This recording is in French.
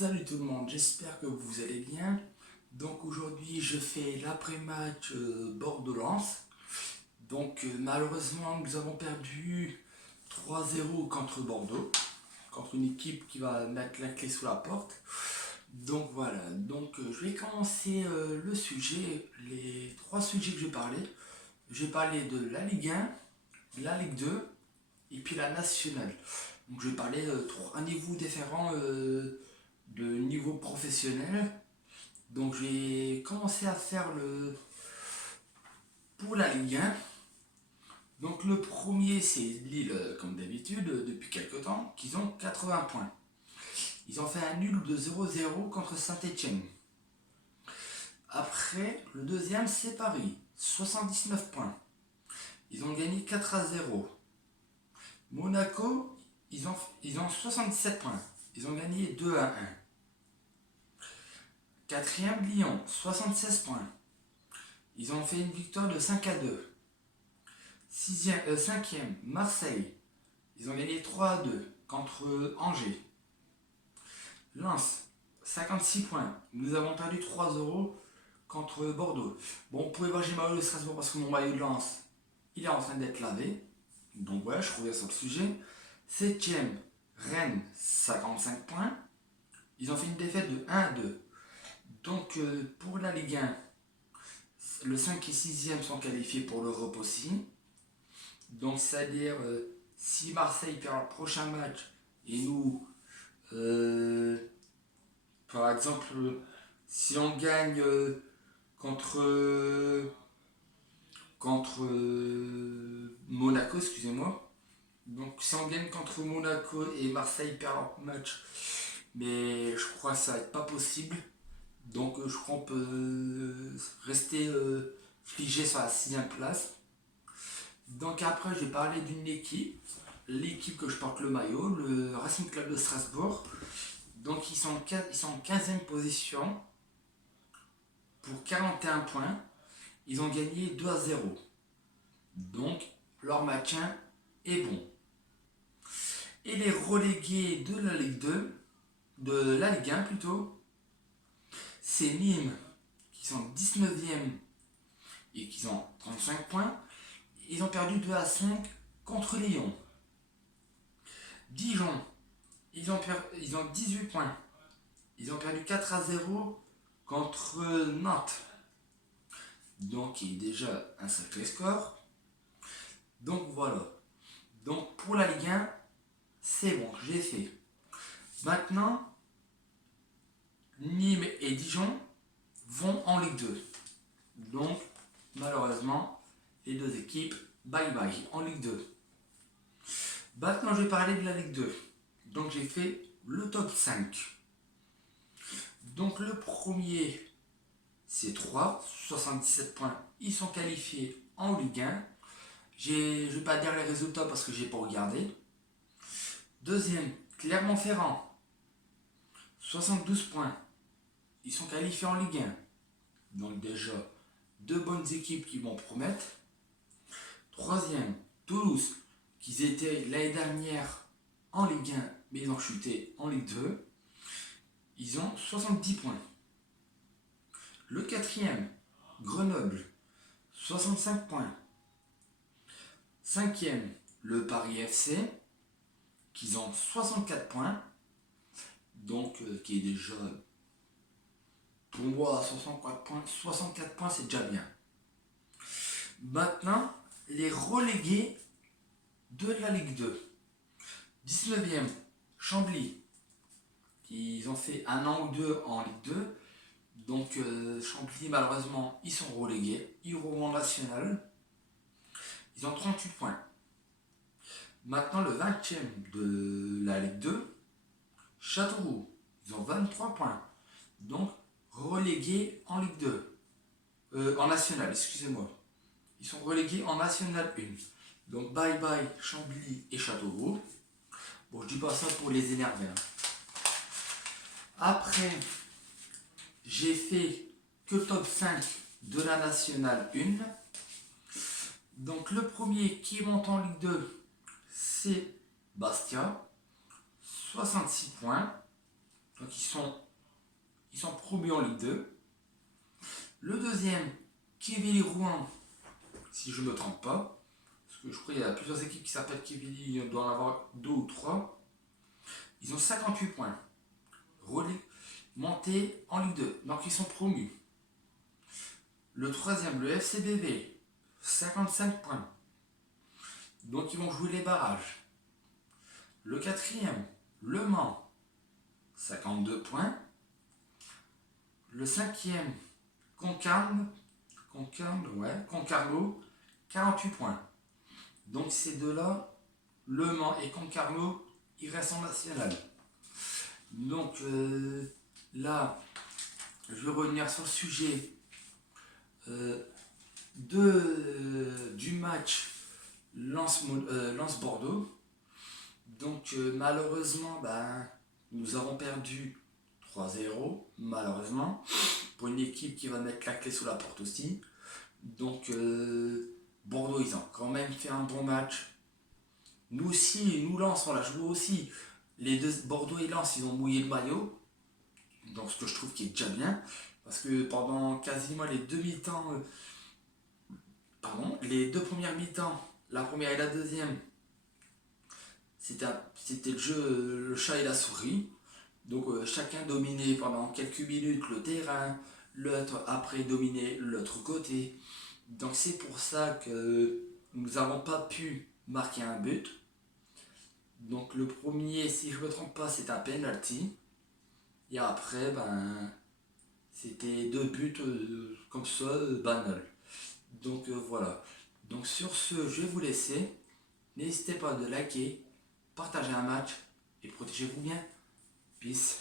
Salut tout le monde, j'espère que vous allez bien. Donc aujourd'hui je fais l'après-match Bordeaux-Lens. Donc malheureusement nous avons perdu 3-0 contre Bordeaux, contre une équipe qui va mettre la clé sous la porte. Donc voilà, je vais commencer le sujet, les trois sujets que je vais parler. Je vais parler de la Ligue 1, la Ligue 2 et puis la nationale. Donc je vais parler un niveau différent de niveau professionnel. Donc j'ai commencé à faire le pour la Ligue 1. Donc le premier c'est Lille comme d'habitude depuis quelques temps, qu'ils ont 80 points. Ils ont fait un nul de 0-0 contre Saint-Etienne. Après, le deuxième c'est Paris, 79 points. Ils ont gagné 4-0. Monaco, ils ont 77 points. Ils ont gagné 2-1. Quatrième, Lyon, 76 points. Ils ont fait une victoire de 5-2. Cinquième, Marseille. Ils ont gagné 3-2 contre Angers. Lens, 56 points. Nous avons perdu 3-0 contre Bordeaux. Bon, vous pouvez voir, j'ai mal de Strasbourg parce que mon maillot de Lens, il est en train d'être lavé. Donc voilà, je reviens sur le sujet. Septième, Rennes, 55 points. Ils ont fait une défaite de 1-2. Donc pour la Ligue 1, le 5 et 6e sont qualifiés pour l'Europe aussi. Donc c'est-à-dire si Marseille perd leur prochain match et nous, par exemple, si on gagne contre Monaco, excusez-moi. Donc si on gagne contre Monaco et Marseille perd leur match, mais je crois que ça va être pas possible. Donc je crois qu'on peut rester figé sur la 6e place. Donc après j'ai parlé d'une équipe, l'équipe que je porte le maillot, le Racing Club de Strasbourg. Donc ils sont en 15e position pour 41 points. Ils ont gagné 2-0. Donc leur maintien est bon. Et les relégués de la Ligue 2, de la Ligue 1 plutôt, c'est Nîmes qui sont 19e et qui ont 35 points. Ils ont perdu 2-5 contre Lyon. Dijon, ils ont 18 points. Ils ont perdu 4-0 contre Nantes. Donc il y a déjà un sacré score. Donc voilà. Donc pour la Ligue 1, c'est bon, j'ai fait. Maintenant, Nîmes et Dijon vont en Ligue 2. Donc malheureusement, les deux équipes, bye bye, en Ligue 2. Maintenant, je vais parler de la Ligue 2. Donc, j'ai fait le top 5. Donc, le premier, c'est 3, 77 points. Ils sont qualifiés en Ligue 1. Je ne vais pas dire les résultats parce que je n'ai pas regardé. Deuxième, Clermont-Ferrand, 72 points. Ils sont qualifiés en Ligue 1. Donc, déjà, deux bonnes équipes qui vont promettre. Troisième, Toulouse, qui étaient l'année dernière en Ligue 1, mais ils ont chuté en Ligue 2. Ils ont 70 points. Le quatrième, Grenoble, 65 points. Cinquième, le Paris FC, qui ont 64 points. Donc, qui est déjà, pour moi, 64 points, c'est déjà bien. Maintenant, les relégués de la Ligue 2. 19e, Chambly. Ils ont fait un an ou deux en Ligue 2. Donc Chambly, malheureusement, ils sont relégués. Ils iront en national. Ils ont 38 points. Maintenant, le 20e de la Ligue 2, Châteauroux. Ils ont 23 points. Donc, relégués en Ligue 2. En national, excusez-moi. Ils sont relégués en national 1. Donc, bye bye Chambly et Châteauroux. Bon, je dis pas ça pour les énerver. Après, j'ai fait que top 5 de la nationale 1. Donc le premier qui monte en Ligue 2, c'est Bastia, 66 points. Donc ils sont promus en Ligue 2. Le deuxième, Quevilly Rouen, si je ne me trompe pas, parce que je crois qu'il y a plusieurs équipes qui s'appellent Quevilly, il doit en avoir 2 ou 3. Ils ont 58 points. Montés en Ligue 2, donc ils sont promus. Le troisième, le FCBV, 55 points. Donc ils vont jouer les barrages. Le quatrième, Le Mans, 52 points. Le cinquième, Concarneau, 48 points. Donc ces deux-là, Le Mans et Concarneau, ils restent en national. Donc là, je vais revenir sur le sujet du match Lens-Bordeaux. Donc malheureusement, nous avons perdu 3-0, malheureusement, pour une équipe qui va mettre la clé sous la porte aussi. Donc Bordeaux, ils ont quand même fait un bon match. Nous aussi, nous Lens, on l'a joué aussi. Les deux, Bordeaux et Lens, ils ont mouillé le maillot. Donc ce que je trouve qui est déjà bien. Parce que pendant quasiment les deux mi-temps, les deux premières mi-temps, la première et la deuxième, c'était le jeu, le chat et la souris. Donc chacun dominait pendant quelques minutes le terrain, l'autre après dominait l'autre côté. Donc c'est pour ça que nous n'avons pas pu marquer un but. Donc le premier, si je ne me trompe pas, c'est un penalty. Et après, c'était deux buts comme ça, banal. Donc voilà. Donc sur ce, je vais vous laisser. N'hésitez pas de liker, partager un match et protégez-vous bien. Peace.